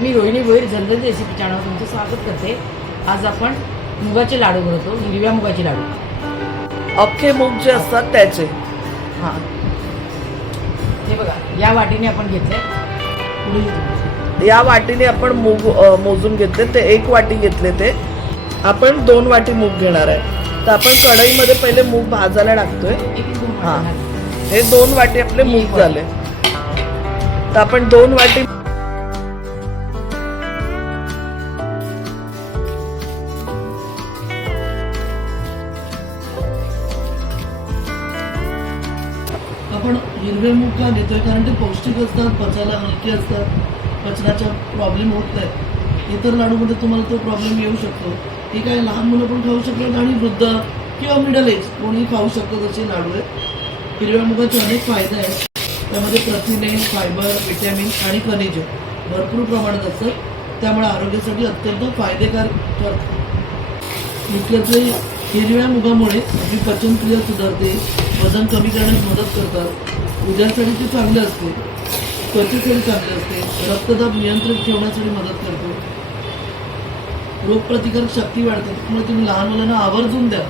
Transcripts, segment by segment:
मी Rohini Bhoir general recipe channel तुमचं स्वागत करते. आज आपण मुगाचे लाडू बनवतो हिरव्या मुगाचे लाडू. अख्खे मूग जे असतात त्याचे. हां. हे बघा या वाटीने आपण घेतले. या वाटीने आपण मूग मोजून घेतले. ते एक वाटी घेतले ते. आपण दोन वाटी मूग घेणार आहे. तर आपण कढईमध्ये पहिले मूग भाजायला टाकतोय. हा. हे दोन वाटी आपले मूग झाले. तर आपण दोन वाटी आपण हिरवे मूग का घेतोय कारण ते पौष्टिक असतात पचायला हलके असतात पचनाचा प्रॉब्लेम होत नाही. इतर लाडूमध्ये तुम्हाला तो प्रॉब्लेम येऊ शकतो. हे काय लहान मुलं पण खाऊ शकतात आणि वृद्ध किंवा मिडल एज कोणी खाऊ शकतात असे लाडू आहेत. हिरव्या मुगाचे अनेक फायदे आहेत. त्यामध्ये प्रथिने फायबर विटॅमिन आणि खनिज भरपूर प्रमाणात असतात. त्यामुळे आरोग्यासाठी अत्यंत फायदेकार ठरतात. इथल्यातले हिरव्या मुगामुळे आपली पचनक्रिया सुधारते वजन कमी करण्यास मदत करतात. उद्यासाठी ते चांगले असते. त्वचेसाठी चांगले असते. रक्तदाब नियंत्रित ठेवण्यासाठी मदत करतो. रोगप्रतिकारक शक्ती वाढते. त्यामुळे तुम्ही लहान मुलांना आवर्जून द्या.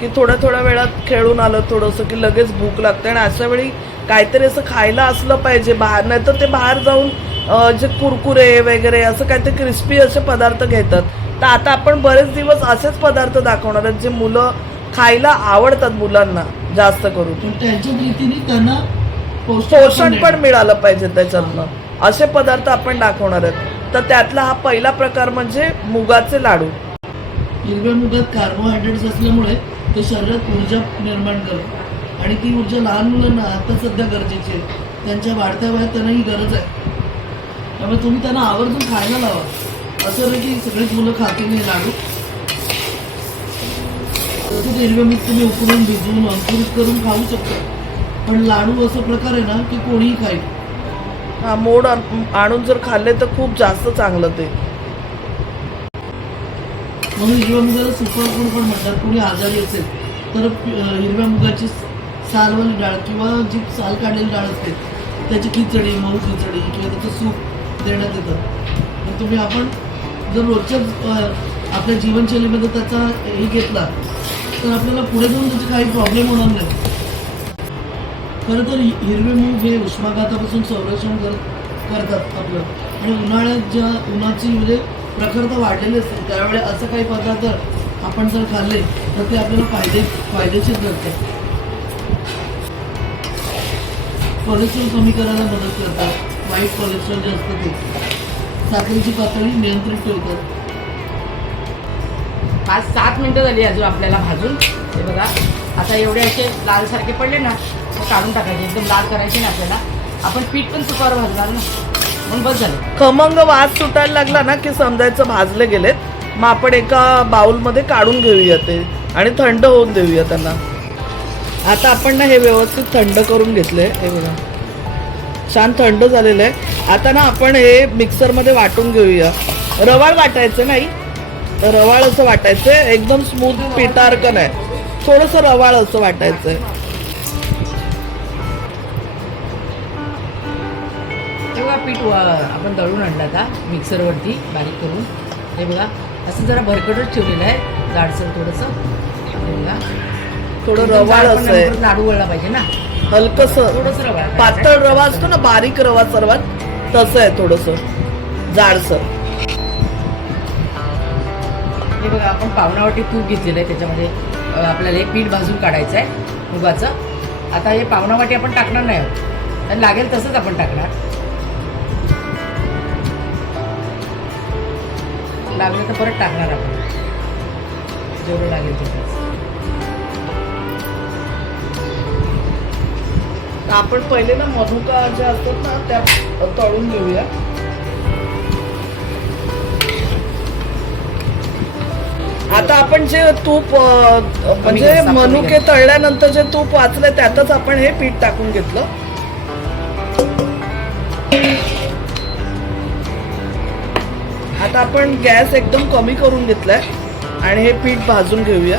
की थोड्या थोड्या वेळात खेळून आलं थोडंसं की लगेच भूक लागते आणि अशा वेळी काहीतरी असं खायला असलं पाहिजे बाहेर. नाही तर ते बाहेर जाऊन जे कुरकुरे वगैरे असं काहीतरी क्रिस्पी असे पदार्थ घेतात. तर आता आपण बरेच दिवस असेच पदार्थ दाखवणार आहेत जे मुलं खायला आवडतात मुलांना जास्त करून. त्यांच्या रीतीने त्यांना पोषण पण. मिळालं. पाहिजे त्याच्यातनं. असे पदार्थ आपण दाखवणार आहेत. तर त्यातला हा पहिला प्रकार म्हणजे मुगाचे लाडू. हिरव्या मुगात कार्बोहायड्रेट्स असल्यामुळे ते शरीरात ऊर्जा निर्माण करतं. आणि ती ऊर्जा लहान मुलांना आता सध्या गरजेची आहे. त्यांच्या वाढत्या वयात त्यांना ही गरज आहे. त्यामुळे तुम्ही त्यांना आवर्जून खायला लावा. असं नाही की सगळीच मुलं खातील हे लाडू. हिरवे मूग तुम्ही उकडून भिजवून अंकुरित करून खाऊ शकता. पण लाडू असा प्रकार आहे ना की कोणीही खाईल. हा मोड आण- आणून जर खाल्ले तर खूप जास्त चांगलं ते. म्हणून हिरव्या मुगाला सुपरफूड पण म्हणतात कोणी आजारी असेल तर हिरव्या मुगाची सालवाली डाळ किंवा जी साल काढलेली डाळ असते त्याची खिचडी मऊ खिचडी किंवा त्याचं सूप देण्यात येतं. तर तुम्ही आपण जर रोजच्या आपल्या जीवनशैलीमध्ये त्याचा हे घेतला तर आपल्याला पुढे जाऊन त्याचे काही प्रॉब्लेम होणार नाही. खरं तर हिरवे मूग हे उष्माघातापासून संरक्षण कर करतात आपलं. आणि उन्हाळ्यात ज्या उन्हाची म्हणजे प्रखरता वाढलेली असते त्यावेळेस असं काही पदार्थ आपण जर खाल्ले तर ते आपल्याला फायदे फायदेशीर ठरतात. कोलेस्ट्रॉल कमी करायला मदत करतात. वाईट कोलेस्ट्रॉल जे असतं ते. साखरेची पातळी नियंत्रित ठेवतात. पाच सात मिनिटं झाली अजून आपल्याला भाजून. हे बघा आता एवढे असे लाल सारखे पडले ना मग काढून टाकायचे. एकदम लाल करायचे ना आपल्याला. आपण पीठ पण तुपावर भाजणार ना. म्हणून बस झालं. खमंग वास सुटायला लागला ना की समजायचं भाजले गेलेत. मग आपण एका बाउलमध्ये काढून घेऊया ते आणि थंड होऊन देऊया त्यांना. आता आपण ना हे व्यवस्थित थंड करून घेतले हे बघा. छान थंड झालेलं आहे. आता ना आपण हे मिक्सरमध्ये वाटून घेऊया. रवाळ वाटायचं नाही. रवाळ असं वाटायचं एकदम स्मूथ पिठासारखं नाही थोडंसं रवाळ असं वाटायचं आहे. हे बघा पीठ आपण दळून आणलं आता मिक्सरवरती बारीक करून. हे बघा असं जरा भरकटच ठेवलेलं आहे. जाडसर थोडंसं. बघा. थोडं रवाळ असं आहे. लाडू वळला पाहिजे ना. हलकस. पातळ रवा असतो ना बारीक रवा सर्वात. तसं आहे थोडस. जाडसर हे बघा आपण पावणावाटी तूप घेतलेलं आहे त्याच्यामध्ये आपल्याला हे पीठ भाजून काढायचं आहे मुगाचं आता हे पावणावाटी आपण टाकणार नाही आहोत. आणि लागेल तसंच आपण टाकणार. लागलं तर परत टाकणार आपण. जेवढं लागेल आपण पहिले ना मनुका ज्या असतात ना त्या तळून घेऊया. आता आपण जे तूप म्हणजे मनुके. तळल्यानंतर जे तूप वाचलंय त्यातच आपण हे पीठ टाकून घेतलं. आता आपण गॅस एकदम कमी करून घेतलाय आणि हे पीठ भाजून घेऊया.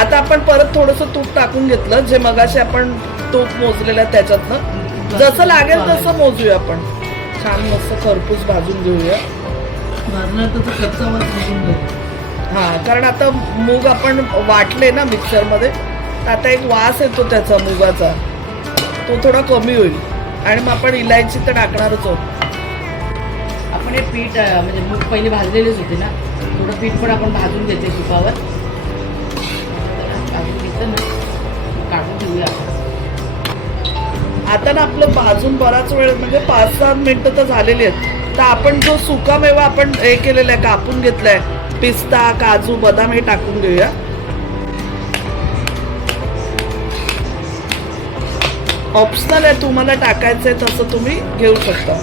आता आपण परत थोडस तूप टाकून घेतलं जे मगाशी आपण तूप मोजलेलं आहे त्याच्यातनं. जसं लागेल तसं मोजूया आपण. छान मस्त खरपूस भाजून घेऊया. हा कारण आता मूग आपण वाटले ना मिक्सरमध्ये आता एक वास येतो त्याचा मुगाचा. तो थोडा कमी होईल. आणि मग आपण इलायची तर टाकणारच आहोत. आपण हे पीठ म्हणजे मूग पहिले भाजलेलेच होते ना थोडं पीठ पण आपण भाजून घेते तुपावर. भाजून घेतलं ना काढून घेऊया आता ना आपलं भाजून बराच वेळ म्हणजे पाच सहा मिनटं तर झालेली आहेत. तर आपण जो सुका मेवा आपण हे केलेला आहे कापून घेतलाय पिस्ता काजू बदाम हे टाकून घेऊया ऑप्शनल आहे तुम्हाला टाकायचं आहे तसं तुम्ही घेऊ शकता.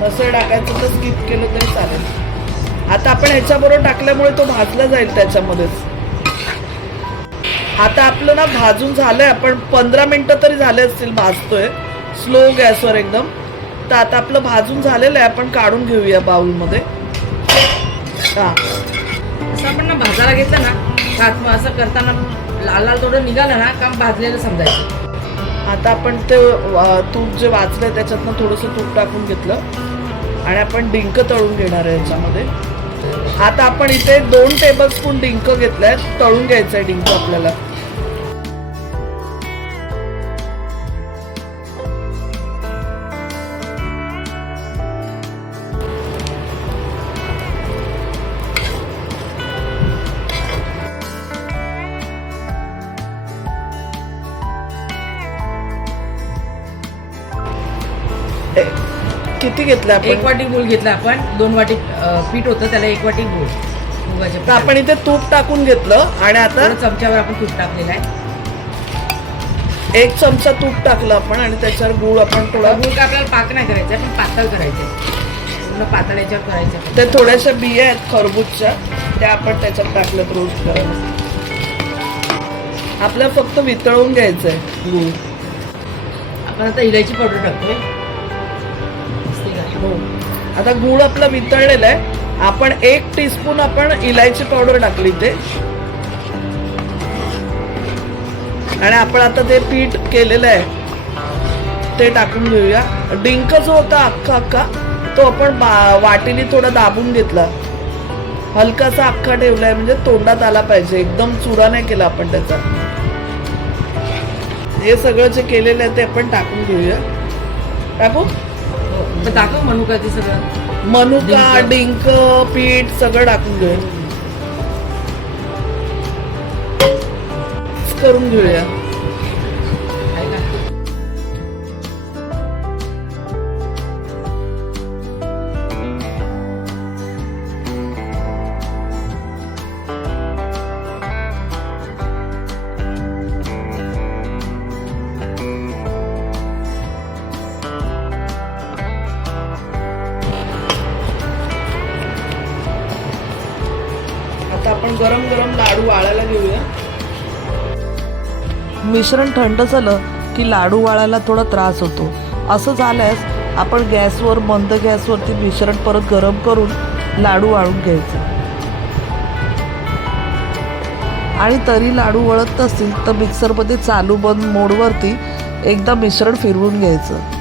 तसं टाकायचं तर स्किप केलं तरी चालेल. आता आपण ह्याच्याबरोबर टाकल्यामुळे तो भाजला जाईल त्याच्यामध्येच. आता आपलं ना भाजून झालंय आपण पंधरा मिनिटं तरी झाले असतील भाजतोय. स्लो गॅसवर एकदम. तर आता आपलं भाजून झालेलं आहे आपण काढून घेऊया बाउलमध्ये. हा. असं आपण ना भाजायला घेतलं ना का आत- असं करताना लाल लाल थोडं निघालं ना काम भाजलेलं समजायचं. आता आपण ते तूप जे वाचलंय त्याच्यातनं थोडंसं तूप टाकून घेतलं. आणि आपण डिंक तळून घेणार आहे याच्यामध्ये. आता आपण इथे दोन टेबल स्पून डिंक घेतलाय तळून घ्यायचंय डिंक आपल्याला. किती घेतलं एक आपण वाटी गूळ घेतला आपण. दोन वाटी अं, पीठ होतं त्याला एक वाटी गूळ. मुगाच्या तर आपण इथे तूप टाकून घेतलं आणि आता थोडं चमच्यावर आपण तूप टाकलेलं आहे. एक चमचा तूप टाकलं आपण आणि त्याच्यावर गुळ आपण थोडा गूळ का आपल्याला पाक नाही करायचा आहे, पण पातळ करायचं आहे. पूर्ण पातळ याच्यावर करायचं ते थोड्याशा बिया आहेत खरबूजच्या. त्या आपण त्याच्यात टाकल्यात रोस्ट करायला. आपल्याला फक्त वितळवून घ्यायचंय गुळ. आपण आता इलायची पावडर टाकतोय. आहे. हो. आता गुळ आपला वितळलेला आहे. आपण एक टीस्पून आपण इलायची पावडर टाकली ते आणि आपण आता ते पीठ केलेलं आहे ते टाकून घेऊया. डिंक जो होता अख्खा अख्खा तो आपण बा- वाटीने थोडा दाबून घेतला. हलकासा अख्खा ठेवलाय म्हणजे तोंडात आला पाहिजे. एकदम चुरा नाही केला आपण त्याचा. हे सगळं जे केलेलं आहे ते आपण टाकून घेऊया. टाकू तर दाखव मनुका ते सगळं. मनुका डिंक. पीठ सगळं टाकून Mix करून घेऊया. आता आपण गरम गरम लाडू वाळायला घेऊया. मिश्रण थंड झालं की लाडू वाळायला थोडा त्रास होतो. असं झाल्यास आपण गॅसवर मंद गॅसवरती मिश्रण परत गरम करून लाडू वाळून घ्यायचे. आणि तरी लाडू वळत नसतील तर मिक्सरमध्ये चालू बंद मोडवरती एकदा मिश्रण फिरवून घ्यायचं.